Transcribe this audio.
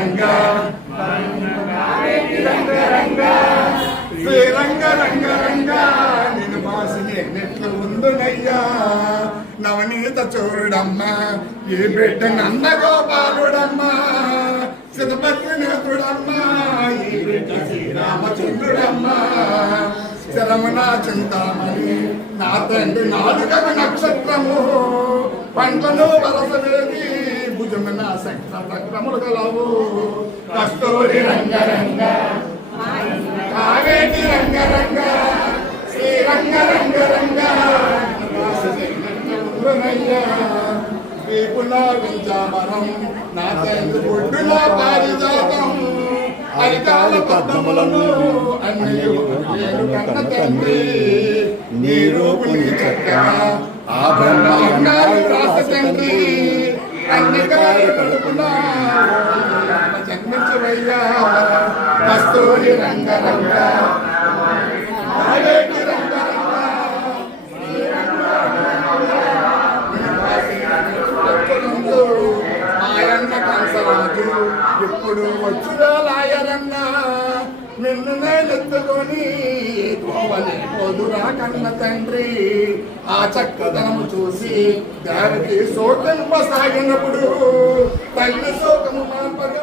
రంగ రంగ శ్రీరంగ రంగ రంగ నేను మాసిని నెట్లు ఉండునయ్యా నవనీత చూడమ్మా ఈ బిడ్డ నంద గోపాలుడమ్మా సిద్ధపత్రి నేత్రుడమ్మా ఈ బిడ్డ శ్రీరామచంద్రుడమ్మా శరమణ చింతామణి నా తండ్రి నాలుగవ నక్షత్రము పంటను వరసవేది భుజమున చక్రములు గలవు కస్తూరి రంగ రంగ కావేటి రంగ రంగ శ్రీరంగ రంగ రంగ వింజామరం నా తండ్రి బొడ్డుల పారిజాతం అరికాల పద్మములను అన్ని కన్న తండ్రి నీ రూపుని చక్కగా ఆభరణాలు రాస తండ్రి అన్ని కాయ కడుపునా జన్మించవయ్యా కస్తూరి రంగ రంగ మాయన్న కంసరాజు ఇప్పుడు వచ్చురాలాయరన్నా నిన్ను నేనెత్తుకొని పోదురా కన్న తండ్రి ఆ చక్కదనము చూసి దానికి శోకంపసాగినప్పుడు తల్లి శోకము మాపగా